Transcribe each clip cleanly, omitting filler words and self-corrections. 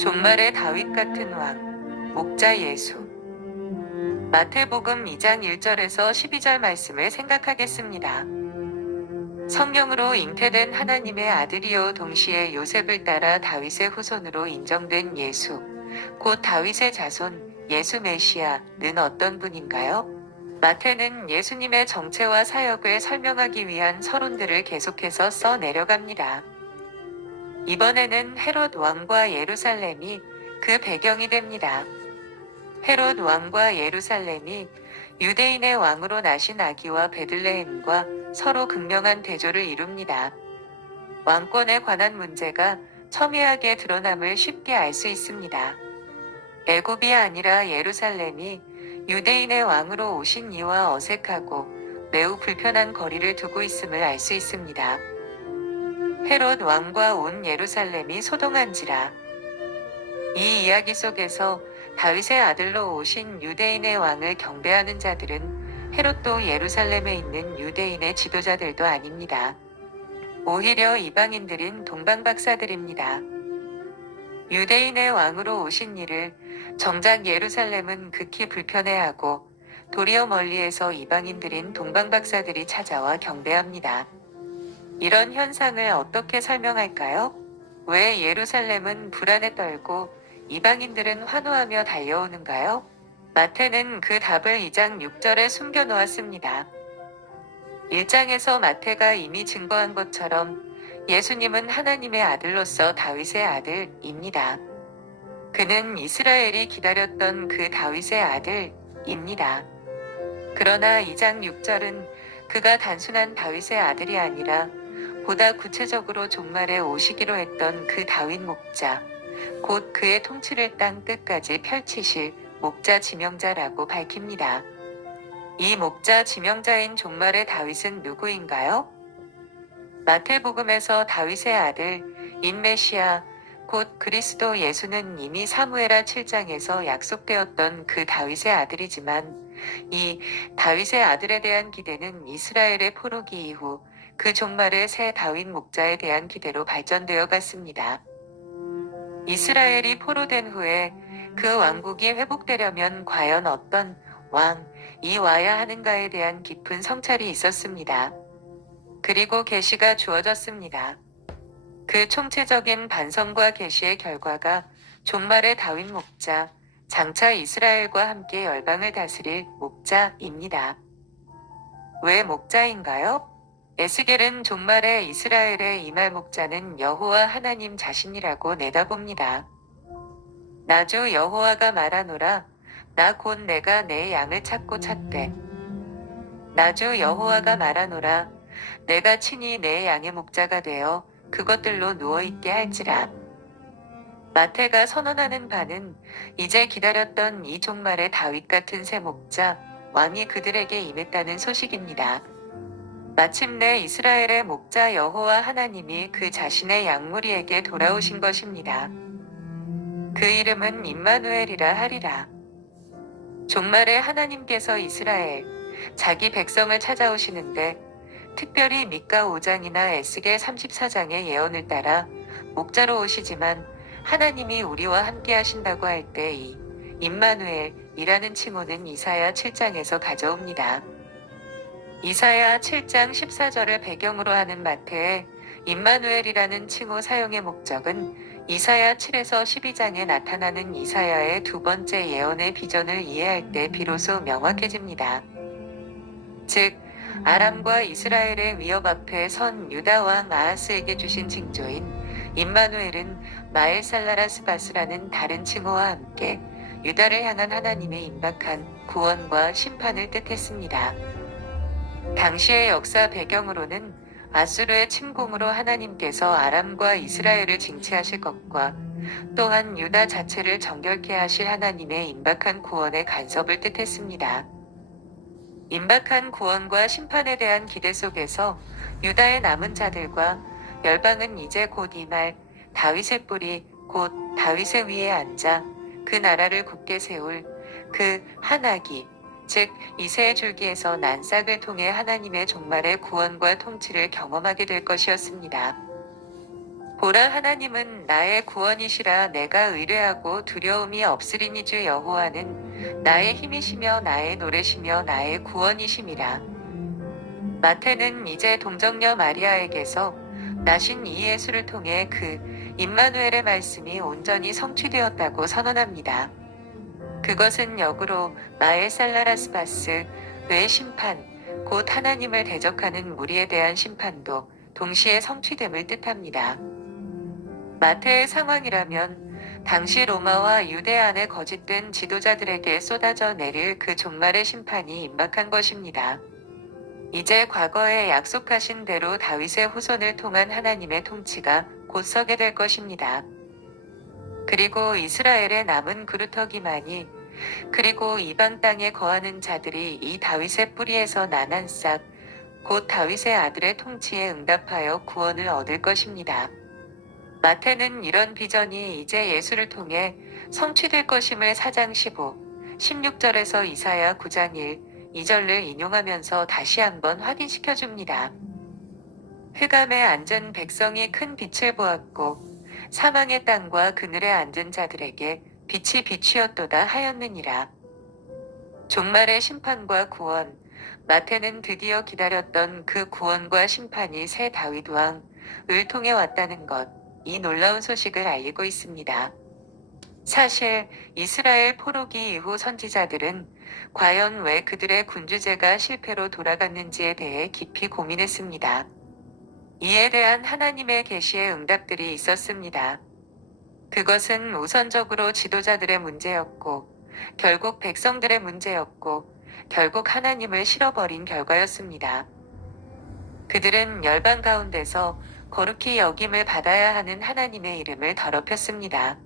종말의 다윗 같은 왕, 목자 예수. 마태복음 2장 1절에서 12절 말씀을 생각하겠습니다. 성령으로 잉태된 하나님의 아들이요 동시에 요셉을 따라 다윗의 후손으로 인정된 예수, 곧 다윗의 자손, 예수 메시아는 어떤 분인가요? 마태는 예수님의 정체와 사역을 설명하기 위한 서론들을 계속해서 써 내려갑니다. 이번에는 헤롯 왕과 예루살렘이 그 배경이 됩니다. 헤롯 왕과 예루살렘이 유대인의 왕으로 나신 아기와 베들레헴과 서로 극명한 대조를 이룹니다. 왕권에 관한 문제가 첨예하게 드러남을 쉽게 알 수 있습니다. 애굽이 아니라 예루살렘이 유대인의 왕으로 오신 이와 어색하고 매우 불편한 거리를 두고 있음을 알 수 있습니다. 헤롯 왕과 온 예루살렘이 소동한지라. 이 이야기 속에서 다윗의 아들로 오신 유대인의 왕을 경배하는 자들은 헤롯도 예루살렘에 있는 유대인의 지도자들도 아닙니다. 오히려 이방인들인 동방박사들입니다. 유대인의 왕으로 오신 이를 정작 예루살렘은 극히 불편해하고 도리어 멀리에서 이방인들인 동방박사들이 찾아와 경배합니다. 이런 현상을 어떻게 설명할까요? 왜 예루살렘은 불안에 떨고 이방인들은 환호하며 달려오는가요? 마태는 그 답을 2장 6절에 숨겨놓았습니다. 1장에서 마태가 이미 증거한 것처럼 예수님은 하나님의 아들로서 다윗의 아들입니다. 그는 이스라엘이 기다렸던 그 다윗의 아들입니다. 그러나 2장 6절은 그가 단순한 다윗의 아들이 아니라 보다 구체적으로 종말에 오시기로 했던 그 다윗 목자, 곧 그의 통치를 땅 끝까지 펼치실 목자 지명자라고 밝힙니다. 이 목자 지명자인 종말의 다윗은 누구인가요? 마태복음에서 다윗의 아들, 인메시아, 곧 그리스도 예수는 이미 사무엘하 7장에서 약속되었던 그 다윗의 아들이지만 이 다윗의 아들에 대한 기대는 이스라엘의 포로기 이후 그 종말의 새 다윗 목자에 대한 기대로 발전되어 갔습니다. 이스라엘이 포로된 후에 그 왕국이 회복되려면 과연 어떤 왕이 와야 하는가에 대한 깊은 성찰이 있었습니다. 그리고 계시가 주어졌습니다. 그 총체적인 반성과 계시의 결과가 종말의 다윗 목자, 장차 이스라엘과 함께 열방을 다스릴 목자입니다. 왜 목자인가요? 에스겔은 종말의 이스라엘의 이말 목자는 여호와 하나님 자신이라고 내다봅니다. 나주 여호와가 말하노라, 나 곧 내가 내 양을 찾고 찾되. 나주 여호와가 말하노라, 내가 친히 내 양의 목자가 되어 그것들로 누워있게 할지라. 마태가 선언하는 바는 이제 기다렸던 이 종말의 다윗 같은 새 목자, 왕이 그들에게 임했다는 소식입니다. 마침내 이스라엘의 목자 여호와 하나님이 그 자신의 양무리에게 돌아오신 것입니다. 그 이름은 임마누엘이라 하리라. 종말에 하나님께서 이스라엘, 자기 백성을 찾아오시는데 특별히 미가 5장이나 에스겔 34장의 예언을 따라 목자로 오시지만 하나님이 우리와 함께 하신다고 할 때 이 임마누엘이라는 칭호는 이사야 7장에서 가져옵니다. 이사야 7장 14절을 배경으로 하는 마태의 임마누엘이라는 칭호 사용의 목적은 이사야 7에서 12장에 나타나는 이사야의 두 번째 예언의 비전을 이해할 때 비로소 명확해집니다. 즉, 아람과 이스라엘의 위협 앞에 선 유다 왕 아하스에게 주신 징조인 임마누엘은 마엘살라라스바스라는 다른 칭호와 함께 유다를 향한 하나님의 임박한 구원과 심판을 뜻했습니다. 당시의 역사 배경으로는 아수르의 침공으로 하나님께서 아람과 이스라엘을 징치하실 것과 또한 유다 자체를 정결케 하실 하나님의 임박한 구원의 간섭을 뜻했습니다. 임박한 구원과 심판에 대한 기대 속에서 유다의 남은 자들과 열방은 이제 곧 이 말 다윗의 뿌리 곧 다윗의 위에 앉아 그 나라를 굳게 세울 그 한 아기 즉 이새의 줄기에서 난 싹을 통해 하나님의 종말의 구원과 통치를 경험하게 될 것이었습니다. 보라, 하나님은 나의 구원이시라. 내가 의뢰하고 두려움이 없으리니 주 여호와는 나의 힘이시며 나의 노래시며 나의 구원이심이라. 마태는 이제 동정녀 마리아에게서 나신 이 예수를 통해 그 임마누엘의 말씀이 온전히 성취되었다고 선언합니다. 그것은 역으로 마엘살라라스바스 의 심판, 곧 하나님을 대적하는 무리에 대한 심판도 동시에 성취됨을 뜻합니다. 마태의 상황이라면 당시 로마와 유대아 안에 거짓된 지도자들에게 쏟아져 내릴 그 종말의 심판이 임박한 것입니다. 이제 과거에 약속하신 대로 다윗의 후손을 통한 하나님의 통치가 곧 서게 될 것입니다. 그리고 이스라엘의 남은 그루터기만이, 그리고 이방 땅에 거하는 자들이 이 다윗의 뿌리에서 난 한 싹, 곧 다윗의 아들의 통치에 응답하여 구원을 얻을 것입니다. 마태는 이런 비전이 이제 예수를 통해 성취될 것임을 4장 15, 16절에서 이사야 9장 1, 2절을 인용하면서 다시 한번 확인시켜 줍니다. 흑암에 앉은 백성이 큰 빛을 보았고 사망의 땅과 그늘에 앉은 자들에게 빛이 비추었도다 하였느니라. 종말의 심판과 구원, 마태는 드디어 기다렸던 그 구원과 심판이 새 다윗 왕을 통해 왔다는 것, 이 놀라운 소식을 알리고 있습니다. 사실 이스라엘 포로기 이후 선지자들은 과연 왜 그들의 군주제가 실패로 돌아갔는지에 대해 깊이 고민했습니다. 이에 대한 하나님의 계시의 응답들이 있었습니다. 그것은 우선적으로 지도자들의 문제였고, 결국 백성들의 문제였고, 결국 하나님을 실어버린 결과였습니다. 그들은 열방 가운데서 거룩히 여김을 받아야 하는 하나님의 이름을 더럽혔습니다.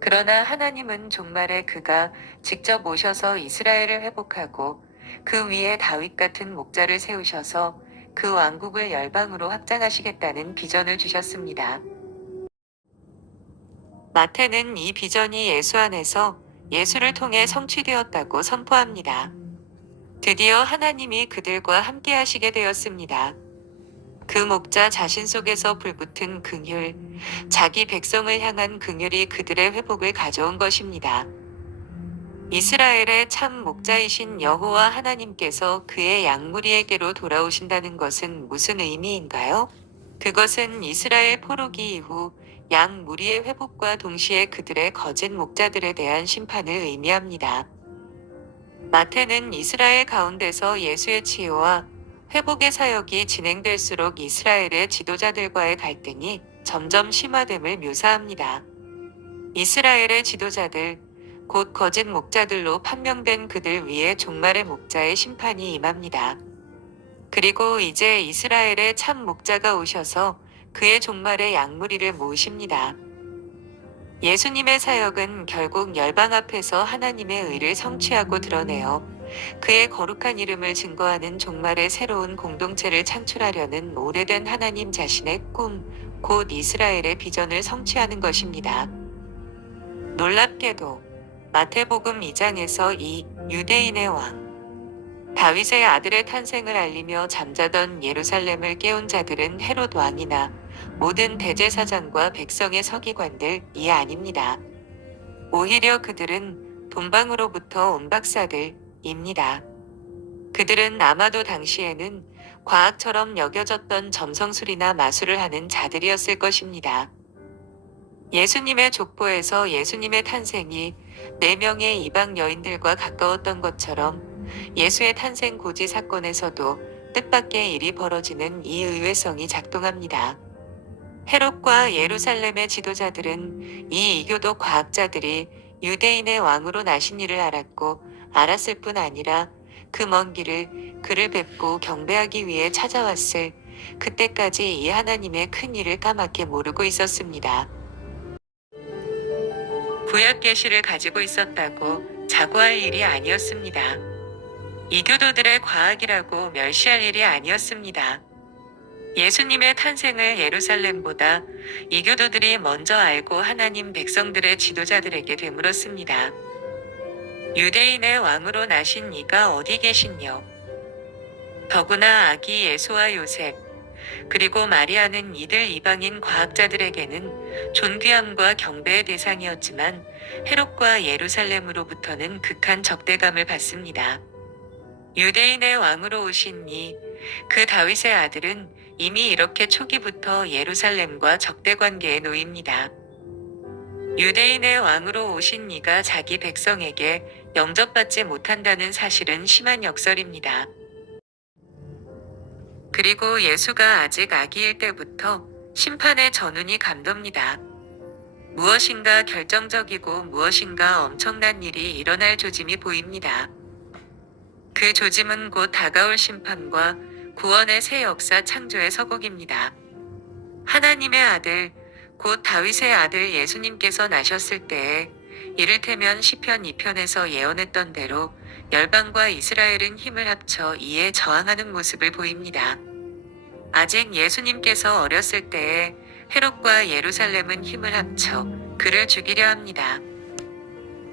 그러나 하나님은 종말에 그가 직접 오셔서 이스라엘을 회복하고 그 위에 다윗 같은 목자를 세우셔서 그 왕국을 열방으로 확장하시겠다는 비전을 주셨습니다. 마태는 이 비전이 예수 안에서 예수를 통해 성취되었다고 선포합니다. 드디어 하나님이 그들과 함께 하시게 되었습니다. 그 목자 자신 속에서 불붙은 긍휼, 자기 백성을 향한 긍휼이 그들의 회복을 가져온 것입니다. 이스라엘의 참 목자이신 여호와 하나님께서 그의 양무리에게로 돌아오신다는 것은 무슨 의미인가요? 그것은 이스라엘 포로기 이후 양무리의 회복과 동시에 그들의 거짓 목자들에 대한 심판을 의미합니다. 마태는 이스라엘 가운데서 예수의 치유와 회복의 사역이 진행될수록 이스라엘의 지도자들과의 갈등이 점점 심화됨을 묘사합니다. 이스라엘의 지도자들, 곧 거짓 목자들로 판명된 그들 위에 종말의 목자의 심판이 임합니다. 그리고 이제 이스라엘의 참 목자가 오셔서 그의 종말의 양무리를 모으십니다. 예수님의 사역은 결국 열방 앞에서 하나님의 의를 성취하고 드러내어 그의 거룩한 이름을 증거하는 종말의 새로운 공동체를 창출하려는 오래된 하나님 자신의 꿈, 곧 이스라엘의 비전을 성취하는 것입니다. 놀랍게도 마태복음 2장에서 이 유대인의 왕, 다윗의 아들의 탄생을 알리며 잠자던 예루살렘을 깨운 자들은 헤롯 왕이나 모든 대제사장과 백성의 서기관들이 아닙니다. 오히려 그들은 동방으로부터 온 박사들입니다. 그들은 아마도 당시에는 과학처럼 여겨졌던 점성술이나 마술을 하는 자들이었을 것입니다. 예수님의 족보에서 예수님의 탄생이 4명의 이방 여인들과 가까웠던 것처럼 예수의 탄생 고지 사건에서도 뜻밖의 일이 벌어지는 이 의외성이 작동합니다. 헤롯과 예루살렘의 지도자들은 이 이교도 과학자들이 유대인의 왕으로 나신 일을 알았고 알았을 뿐 아니라 그 먼 길을 그를 뵙고 경배하기 위해 찾아왔을 그때까지 이 하나님의 큰 일을 까맣게 모르고 있었습니다. 구약 계시를 가지고 있었다고 자고할 일이 아니었습니다. 이교도들의 과학이라고 멸시할 일이 아니었습니다. 예수님의 탄생을 예루살렘보다 이교도들이 먼저 알고 하나님 백성들의 지도자들에게 되물었습니다. 유대인의 왕으로 나신 이가 어디 계시뇨? 더구나 아기 예수와 요셉, 그리고 마리아는 이들 이방인 과학자들에게는 존귀함과 경배의 대상이었지만 헤롯과 예루살렘으로부터는 극한 적대감을 받습니다. 유대인의 왕으로 오신 그 다윗의 아들은 이미 이렇게 초기부터 예루살렘과 적대 관계에 놓입니다. 유대인의 왕으로 오신 이가 자기 백성에게 영접받지 못한다는 사실은 심한 역설입니다. 그리고 예수가 아직 아기일 때부터 심판의 전운이 감돕니다. 무엇인가 결정적이고 무엇인가 엄청난 일이 일어날 조짐이 보입니다. 그 조짐은 곧 다가올 심판과 구원의 새 역사 창조의 서곡입니다. 하나님의 아들, 곧 다윗의 아들 예수님께서 나셨을 때에 이를테면 시편 2편에서 예언했던 대로 열방과 이스라엘은 힘을 합쳐 이에 저항하는 모습을 보입니다. 아직 예수님께서 어렸을 때에 헤롯과 예루살렘은 힘을 합쳐 그를 죽이려 합니다.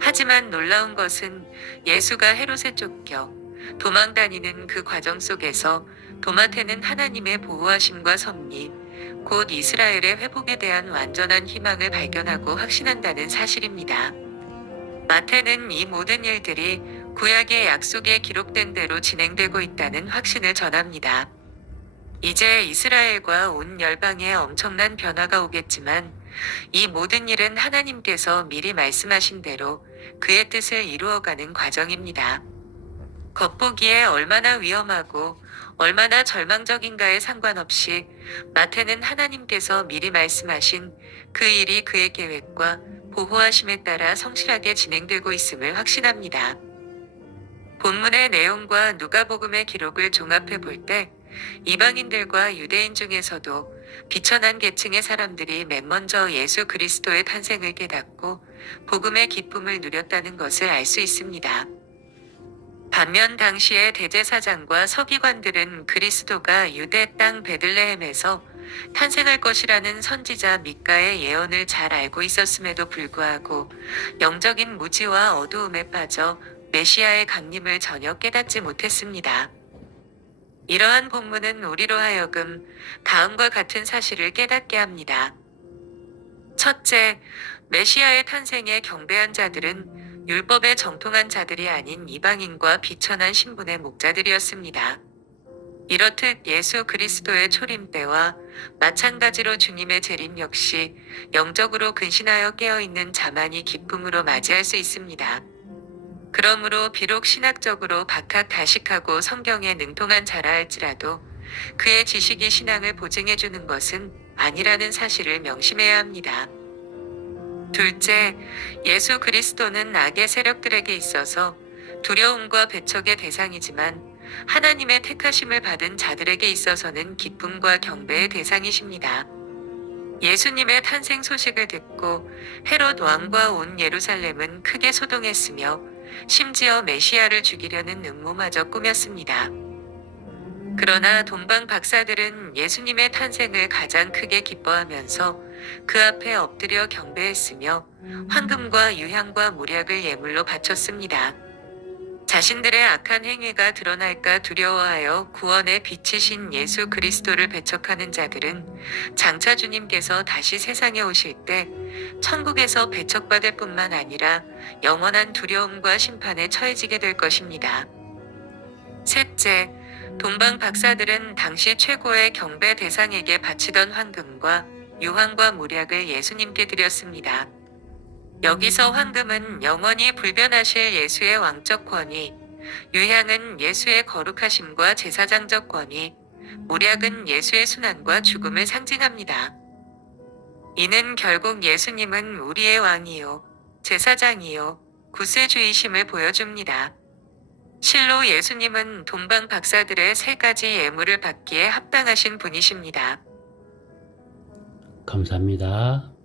하지만 놀라운 것은 예수가 헤롯에 쫓겨 도망다니는 그 과정 속에서 도마테는 하나님의 보호하심과 섭리, 곧 이스라엘의 회복에 대한 완전한 희망을 발견하고 확신한다는 사실입니다. 마태는 이 모든 일들이 구약의 약속에 기록된 대로 진행되고 있다는 확신을 전합니다. 이제 이스라엘과 온 열방에 엄청난 변화가 오겠지만 이 모든 일은 하나님께서 미리 말씀하신 대로 그의 뜻을 이루어가는 과정입니다. 겉보기에 얼마나 위험하고 얼마나 절망적인가에 상관없이 마태는 하나님께서 미리 말씀하신 그 일이 그의 계획과 보호하심에 따라 성실하게 진행되고 있음을 확신합니다. 본문의 내용과 누가복음의 기록을 종합해 볼 때 이방인들과 유대인 중에서도 비천한 계층의 사람들이 맨 먼저 예수 그리스도의 탄생을 깨닫고 복음의 기쁨을 누렸다는 것을 알 수 있습니다. 반면 당시의 대제사장과 서기관들은 그리스도가 유대 땅 베들레헴에서 탄생할 것이라는 선지자 미가의 예언을 잘 알고 있었음에도 불구하고 영적인 무지와 어두움에 빠져 메시아의 강림을 전혀 깨닫지 못했습니다. 이러한 본문은 우리로 하여금 다음과 같은 사실을 깨닫게 합니다. 첫째, 메시아의 탄생에 경배한 자들은 율법에 정통한 자들이 아닌 이방인과 비천한 신분의 목자들이었습니다. 이렇듯 예수 그리스도의 초림 때와 마찬가지로 주님의 재림 역시 영적으로 근신하여 깨어있는 자만이 기쁨으로 맞이할 수 있습니다. 그러므로 비록 신학적으로 박학다식하고 성경에 능통한 자라 할지라도 그의 지식이 신앙을 보증해주는 것은 아니라는 사실을 명심해야 합니다. 둘째, 예수 그리스도는 악의 세력들에게 있어서 두려움과 배척의 대상이지만 하나님의 택하심을 받은 자들에게 있어서는 기쁨과 경배의 대상이십니다. 예수님의 탄생 소식을 듣고 헤롯 왕과 온 예루살렘은 크게 소동했으며 심지어 메시아를 죽이려는 음모마저 꾸몄습니다. 그러나 동방 박사들은 예수님의 탄생을 가장 크게 기뻐하면서 그 앞에 엎드려 경배했으며 황금과 유향과 몰약을 예물로 바쳤습니다. 자신들의 악한 행위가 드러날까 두려워하여 구원의 빛이신 예수 그리스도를 배척하는 자들은 장차 주님께서 다시 세상에 오실 때 천국에서 배척받을 뿐만 아니라 영원한 두려움과 심판에 처해지게 될 것입니다. 셋째, 동방 박사들은 당시 최고의 경배 대상에게 바치던 황금과 유황과 몰약을 예수님께 드렸습니다. 여기서 황금은 영원히 불변하실 예수의 왕적 권위, 유향은 예수의 거룩하심과 제사장적 권위, 몰약은 예수의 순환과 죽음을 상징합니다. 이는 결국 예수님은 우리의 왕이요, 제사장이요, 구세주이심을 보여줍니다. 실로 예수님은 동방 박사들의 세 가지 예물을 받기에 합당하신 분이십니다. 감사합니다.